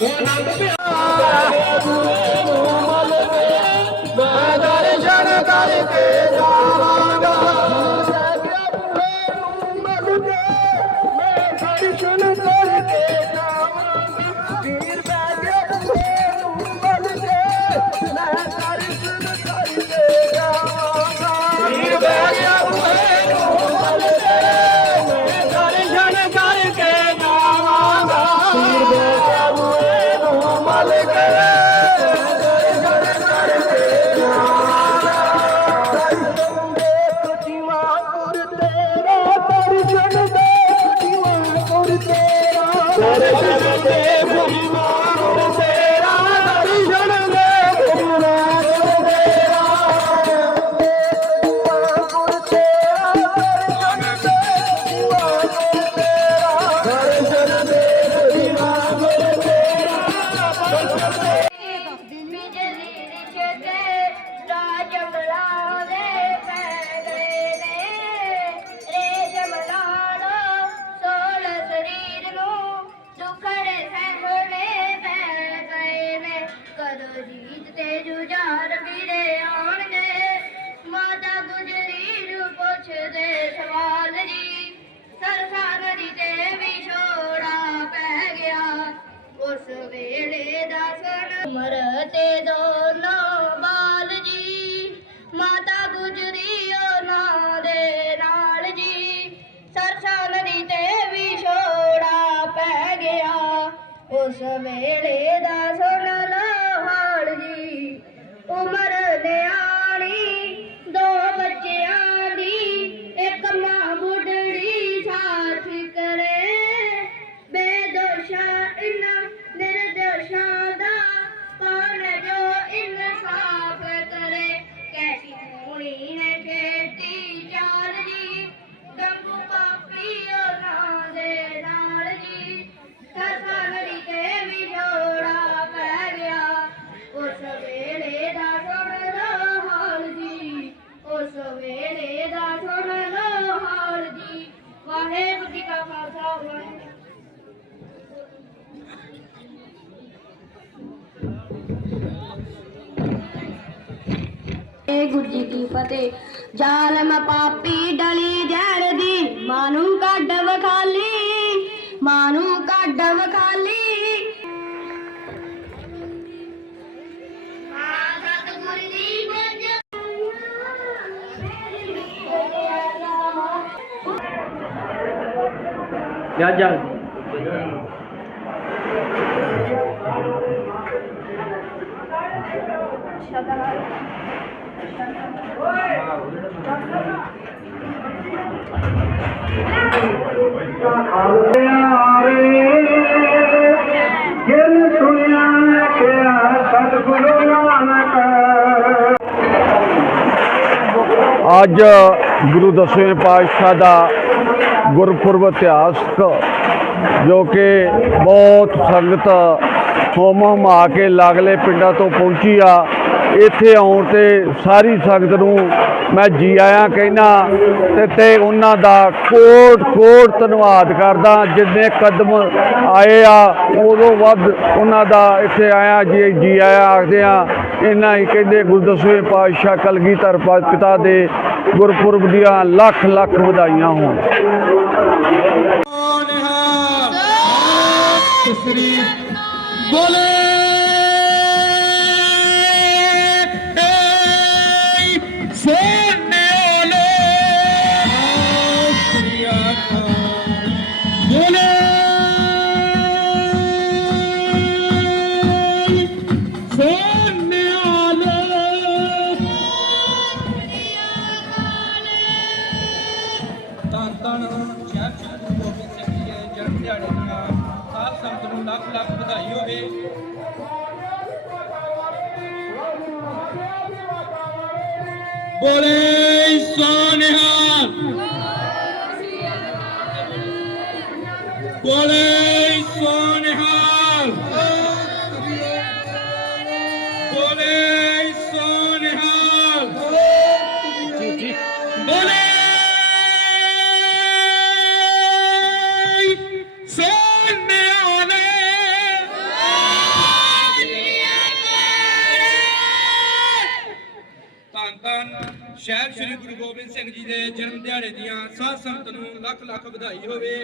ਮੈਂ ਉਸ ਵੇਲੇ ਦਾ ਸੁਣ ਲਓ ਹਾਲ ਜੀ। ਉਮਰ ਨਿਆਣੀ ਗੁਰੂ ਜੀ ਕੀ ਫਤਿਹ। ਜ਼ਾਲਮ ਪਾਪੀ ਡਲੀ ਜ਼ਹਿਰ ਦੀ ਮਾਨੂੰ ਕੱਢ ਵਖਾਲੀ ਮਾਨੂੰ ਕੱਢ ਵਖਾਲੀ। ਸਤਿਗੁਰ ਦੀ ਗੁਰਜ ਜਾ ਅੱਜ ਗੁਰੂ ਦਸਵੇਂ ਪਾਤਸ਼ਾਹ ਦਾ ਗੁਰਪੁਰਬ ਇਤਿਹਾਸਕ, ਜੋ ਕਿ ਬਹੁਤ ਸੰਗਤ ਹੋਮ ਹਮਾ ਕੇ ਲਾਗਲੇ ਪਿੰਡਾਂ ਤੋਂ ਪਹੁੰਚੀ ਆ। ਇੱਥੇ ਆਉਣ ਤੇ ਸਾਰੀ ਸੰਗਤ ਨੂੰ ਮੈਂ ਜੀ ਆਇਆ ਕਹਿਣਾ ਤੇ ਤੇ ਉਹਨਾਂ ਦਾ ਕੋਟ ਕੋਟ ਧੰਨਵਾਦ ਕਰਦਾ ਜਿੰਨੇ ਕਦਮ ਆਏ ਆ ਉਦੋਂ ਵੱਧ ਉਹਨਾਂ ਦਾ ਇੱਥੇ ਆਇਆ ਜੀ ਜੀ ਆਇਆ ਆਖਦੇ ਆ ਇਹਨਾਂ ਹੀ ਕਹਿੰਦੇ ਗੁਰਦਸਵੇਂ ਪਾਤਸ਼ਾਹ ਕਲਗੀ ਧਰ ਪਿਤਾ ਦੇ ਗੁਰਪੁਰਬ ਦੀਆਂ ਲੱਖ ਲੱਖ ਵਧਾਈਆਂ ਹੋਣ ਸ੍ਰੀ ਬੋਲੇ ਬੋਲੇ ਸੋਨਿਹਾਲ ਬੋਲੇ ਸੋਨਿਹਾਲ ਬੋਲੇ ਸੋਨਿਹਾਲ ਧੰਨ ਧੰਨ ਸ਼ਹਿਰ ਸ੍ਰੀ ਗੁਰੂ ਗੋਬਿੰਦ ਸਿੰਘ ਜੀ ਦੇ ਜਨਮ ਦਿਹਾੜੇ ਦੀਆਂ ਸਾਧ ਸੰਗਤ ਨੂੰ ਲੱਖ ਲੱਖ ਵਧਾਈ ਹੋਵੇ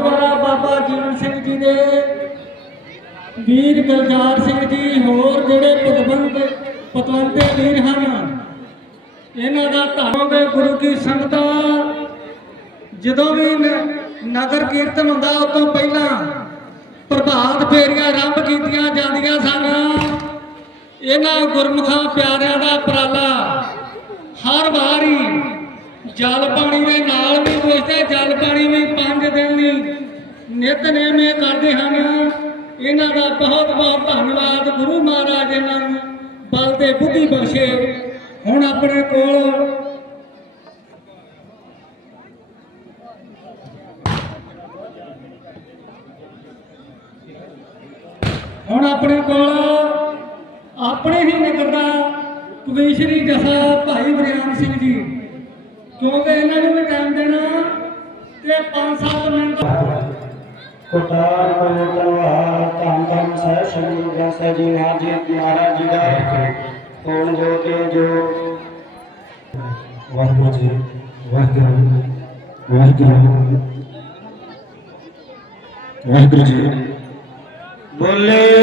ਦੁਆਰਾ ਬਾਬਾ ਜੀਵਨ ਸਿੰਘ ਜੀ ਦੇ। ਵੀਰ ਗੁਲਜ਼ਾਰ ਸਿੰਘ ਜੀ, ਹੋਰ ਜਿਹੜੇ ਭਗਵੰਤ ਪਤਵੰਤੇ ਵੀਰ ਹਨ, ਇਹਨਾਂ ਦਾ ਧੰਨਵਾਦ ਗੁਰੂ ਕੀ ਸੰਗਤਾਂ। ਜਦੋਂ ਵੀ ਨਗਰ ਕੀਰਤਨ ਹੁੰਦਾ ਉਸ ਤੋਂ ਪਹਿਲਾਂ ਪ੍ਰਭਾਤ ਫੇਰੀਆਂ ਆਰੰਭ ਕੀਤੀਆਂ ਜਾਂਦੀਆਂ ਸਨ। ਇਹਨਾਂ ਗੁਰਮੁਖਾਂ ਪਿਆਰਿਆਂ ਦਾ ਉਪਰਾਲਾ ਹਰ ਵਾਰੀ ਜਲ ਪਾਣੀ ਦੇ ਨਾਲ ਵੀ ਪੁੱਛਦੇ, ਜਲ ਪਾਣੀ ਵੀ ਪੰਜ ਦਿਨ ਲਈ ਨਿਤਨੇਮ ਇਹ ਕਰਦੇ ਹਨ। ਇਹਨਾਂ ਦਾ ਬਹੁਤ ਬਹੁਤ ਧੰਨਵਾਦ ਗੁਰੂ ਮਹਾਰਾਜ ਇਹਨਾਂ ਨੂੰ, ਬਲ ਤੇ ਬੁੱਧੀ ਬਖਸ਼ੇ। ਹੁਣ ਆਪਣੇ ਕੋਲ ਹੁਣ ਆਪਣੇ ਕੋਲ ਆਪਣੇ ਹੀ ਨਗਰ ਦਾ ਕਵੀਸ਼ਰੀ ਜਥਾ ਭਾਈ ਬਰਿਆਮ ਸਿੰਘ ਜੀ। ਕਿਉਂਕਿ ਇਹਨਾਂ ਨੂੰ ਵੀ ਟਾਈਮ ਦੇਣਾ ਤੇ 5-7 ਮਿੰਟ ਕੁਟਾਰ ਕੋਟਵਾ ਧੰਨ ਧੰਨ ਸਹਿ ਸ਼੍ਰੀ ਗੁਰੂ ਸਾਹਿਬ ਜੀ ਮਹਾਰਾਜ ਜੀ ਮਹਾਰਾਜ ਜੀ ਦਾ। ਹੋਣ ਜੋ ਕੇ ਜੋ। ਵਾਹਿਗੁਰੂ ਜੀ ਵਾਹਿਗੁਰੂ ਵਾਹਿਗੁਰੂ। ਵਾਹਿਗੁਰੂ ਜੀ। ਬੋਲੇ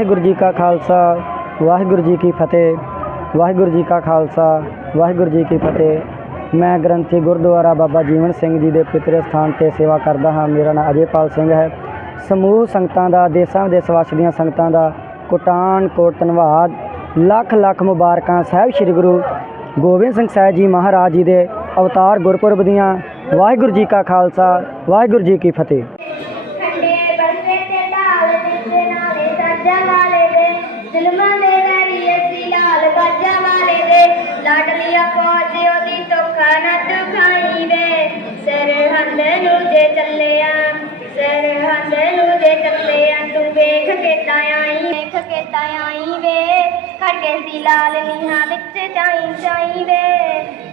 ਵਾਹਿਗੁਰੂ ਜੀ ਕਾ ਖਾਲਸਾ, ਵਾਹਿਗੁਰੂ ਜੀ ਕੀ ਫਤਿਹ, ਵਾਹਿਗੁਰੂ ਜੀ ਕਾ ਖਾਲਸਾ, ਵਾਹਿਗੁਰੂ ਜੀ ਕੀ ਫਤਿਹ। ਮੈਂ ਗ੍ਰੰਥੀ ਗੁਰਦੁਆਰਾ ਬਾਬਾ ਜੀਵਨ ਸਿੰਘ ਜੀ ਦੇ ਪਿਤਰ ਸਥਾਨ ਤੇ ਸੇਵਾ ਕਰਦਾ ਹਾਂ। ਮੇਰਾ ਨਾਮ ਅਜੇਪਾਲ ਸਿੰਘ ਹੈ। ਸਮੂਹ ਸੰਗਤਾਂ ਦਾ, ਦੇਸਾਂ ਵਿਦੇਸ ਵਸਦੀਆਂ ਸੰਗਤਾਂ ਦਾ ਕੋਟਾਨ ਕੋਟ ਧੰਨਵਾਦ। ਲੱਖ ਲੱਖ ਮੁਬਾਰਕਾਂ ਸਾਹਿਬ ਸ੍ਰੀ ਗੁਰੂ ਗੋਬਿੰਦ ਸਿੰਘ ਸਾਹਿਬ ਜੀ ਮਹਾਰਾਜ ਜੀ ਦੇ ਅਵਤਾਰ ਗੁਰਪੁਰਬ ਦੀਆਂ। ਵਾਹਿਗੁਰੂ ਜੀ ਕਾ ਖਾਲਸਾ, ਵਾਹਿਗੁਰੂ ਜੀ ਕੀ ਫਤਿਹ। ਤੂੰ ਆਈ, ਵੇਖ ਕੇ ਆਈ ਵੇ। ਖੜਕੇ ਸੀ ਲਾਲ ਨੀਹਾਂ ਵਿੱਚ ਚਾਈ ਚਾਈ ਵੇ।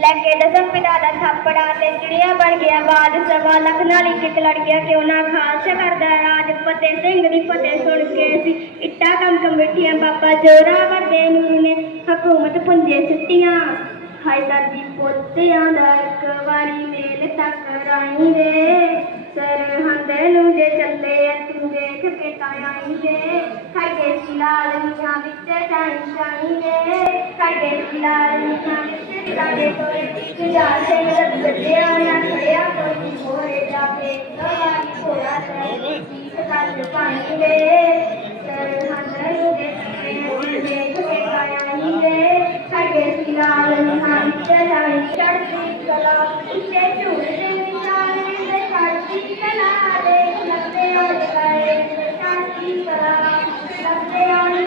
ਲੈ ਕੇ ਦਸਮ ਪਿਤਾ ਦਾ ਥਾਪੜਾ ਤੇ ਚਿੜੀਆ ਬਣ ਗਿਆ ਬਾਦ ਸਵਾ ਲੱਖ ਨਾਲ ਇੱਕ ਇੱਕ ਲੜ ਗਿਆ ਕਿਉਂ ਨਾ ਖਾਲਸਾ ਕਰਦਾ ਰਾਜ। ਫਤਿਹ ਸਿੰਘ ਦੀ ਫਤਿਹ ਸੁਣ ਕੇ ਸੀ ਇੱਟਾਂ ਕੰਮ ਕਮੇਟੀਆਂ ਬਾਬਾ ਜੋਰਾ ਵਰਦੇ ਨੂਰ ਨੇ ਹਕੂਮਤ ਪੁੰਜੇ ਸਿੱਟੀਆਂ। ਹਾਏ ਦਾਦੀ ਪੋਤਿਆਂ ਦਾ ਇੱਕ ਵਾਰੀ ਮੇਲ ਤੱਕ ਰਾਈ ਦੇ ਸਰਹੰਦ ਨੂੰ ਜੇ ਚੱਲੇ ਤੂੰ ਦੇਖ ਕੇ ਤਾਂ ਆਈ ਦੇ ਖੜਕੇ ਸੀ ਲਾਲ ਨੀਹਾਂ ਵਿੱਚ ਜਾਈ ਜਾਈ ਦੇ ਖੜਕੇ ਸੀ ਲਾਲ ਨੀਹਾਂ ਵਿੱਚ ਸਾਡੇ ਕੋਲੇ ਸੁਝਾਅ ਸਿੰਘ ਰਤ ਗੱਡਿਆ ਨਾ ਕਲਾ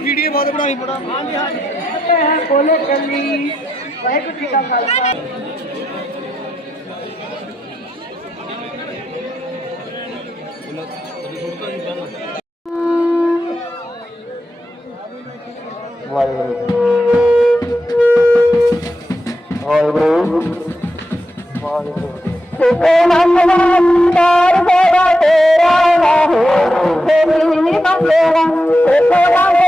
ਵੀਡੀਓ ਬਹੁਤ ਬਣਾਈ ਬੜਾ ਹਾਂਜੀ ਹਾਂਜੀ ਬੋਲੇ ਚੱਲੀ ਵਾਹਿਗੁਰੂ ਜੀ ਕਾ ਖਾਲਸਾ ਤੇ ਮੰਗਵਾਰ ਹੋਵਾ ਤੇਰਾ ਨਾ ਹੋ ਤੇਰੀ ਮੰਗਵਾ ਤੇ ਮੰਗਵਾ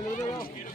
ਬੋਲੋ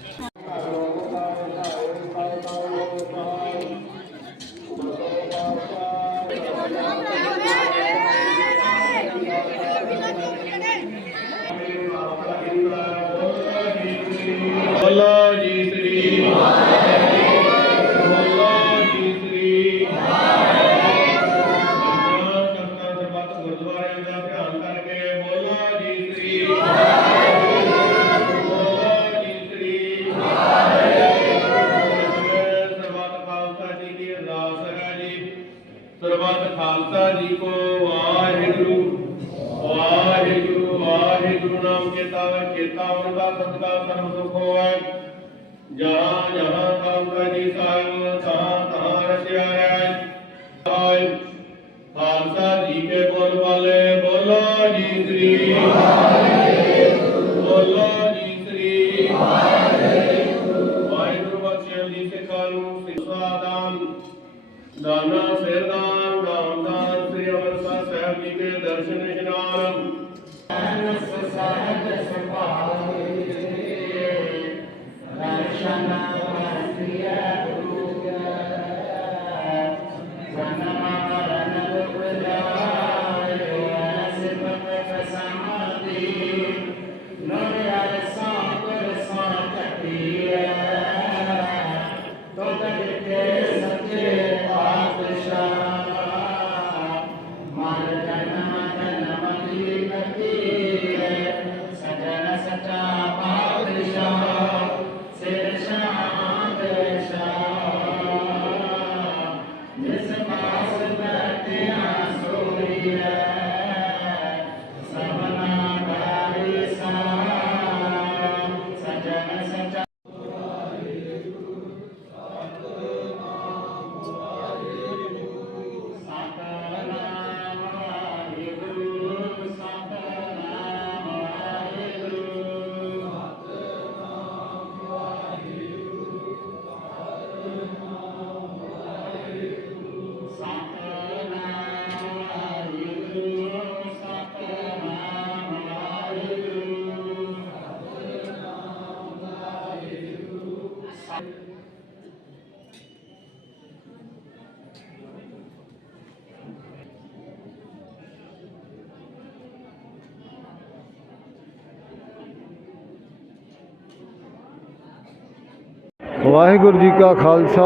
ਵਾਹਿਗੁਰੂ ਜੀ ਕਾ ਖਾਲਸਾ,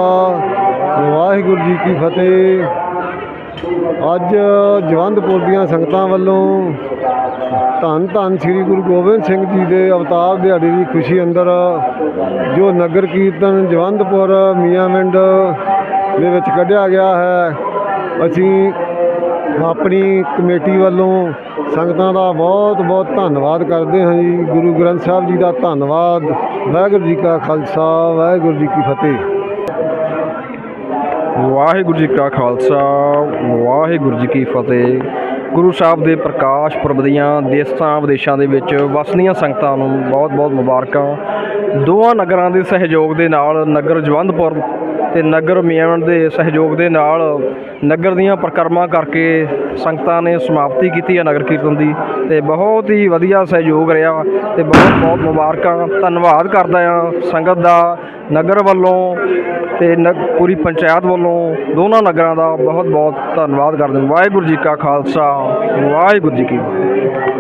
ਵਾਹਿਗੁਰੂ ਜੀ ਕੀ ਫਤਿਹ। ਅੱਜ ਜਵੰਦਪੁਰ ਦੀਆਂ ਸੰਗਤਾਂ ਵੱਲੋਂ ਧੰਨ ਧੰਨ ਸ੍ਰੀ ਗੁਰੂ ਗੋਬਿੰਦ ਸਿੰਘ ਜੀ ਦੇ ਅਵਤਾਰ ਦਿਹਾੜੇ ਦੀ ਖੁਸ਼ੀ ਅੰਦਰ ਜੋ ਨਗਰ ਕੀਰਤਨ ਜਵੰਦਪੁਰ ਮੀਆਂਵਿੰਡ ਦੇ ਵਿੱਚ ਕੱਢਿਆ ਗਿਆ ਹੈ, ਅਸੀਂ ਆਪਣੀ ਕਮੇਟੀ ਵੱਲੋਂ ਸੰਗਤਾਂ ਦਾ ਬਹੁਤ ਬਹੁਤ ਧੰਨਵਾਦ ਕਰਦੇ ਹਾਂ ਜੀ। ਗੁਰੂ ਗ੍ਰੰਥ ਸਾਹਿਬ ਜੀ ਦਾ ਧੰਨਵਾਦ। ਵਾਹਿਗੁਰੂ ਜੀ ਕਾ ਖਾਲਸਾ, ਵਾਹਿਗੁਰੂ ਜੀ ਕੀ ਫਤਿਹ। ਵਾਹਿਗੁਰੂ ਜੀ ਕਾ ਖਾਲਸਾ, ਵਾਹਿਗੁਰੂ ਜੀ ਕੀ ਫਤਿਹ। ਗੁਰੂ ਸਾਹਿਬ ਦੇ ਪ੍ਰਕਾਸ਼ ਪੁਰਬ ਦੀਆਂ, ਦੇਸ਼ਾਂ ਵਿਦੇਸ਼ਾਂ ਦੇ ਵਿੱਚ ਵਸਦੀਆਂ ਸੰਗਤਾਂ ਨੂੰ ਬਹੁਤ-ਬਹੁਤ ਮੁਬਾਰਕਾਂ। ਦੋਵਾਂ ਨਗਰਾਂ ਦੇ ਸਹਿਯੋਗ ਦੇ ਨਾਲ ਨਗਰ ਜਵੰਦਪੁਰ ਤੇ ਨਗਰ ਮੀਆਂਵਿੰਡ ਦੇ ਸਹਿਯੋਗ ਦੇ ਨਾਲ ਨਗਰ ਦੀਆਂ ਪ੍ਰਕਰਮਾ ਕਰਕੇ ਸੰਗਤਾਂ ਨੇ ਸਮਾਪਤੀ ਕੀਤੀ ਹੈ ਨਗਰ ਕੀਰਤਨ ਦੀ ਤੇ ਬਹੁਤ ਹੀ ਵਧੀਆ ਸਹਿਯੋਗ ਰਿਹਾ ਤੇ ਬਹੁਤ ਬਹੁਤ ਮੁਬਾਰਕਾਂ। ਧੰਨਵਾਦ ਕਰਦਾ ਹਾਂ ਸੰਗਤ ਦਾ, ਨਗਰ ਵੱਲੋਂ ਤੇ ਨ- ਪੂਰੀ ਪੰਚਾਇਤ ਵੱਲੋਂ, ਦੋਨਾਂ ਨਗਰਾਂ ਦਾ ਬਹੁਤ ਬਹੁਤ ਧੰਨਵਾਦ ਕਰਦੇ ਹਾਂ। ਵਾਹਿਗੁਰੂ ਜੀ ਕਾ ਖਾਲਸਾ, ਵਾਹਿਗੁਰੂ ਜੀ ਕੀ ਫਤਿਹ।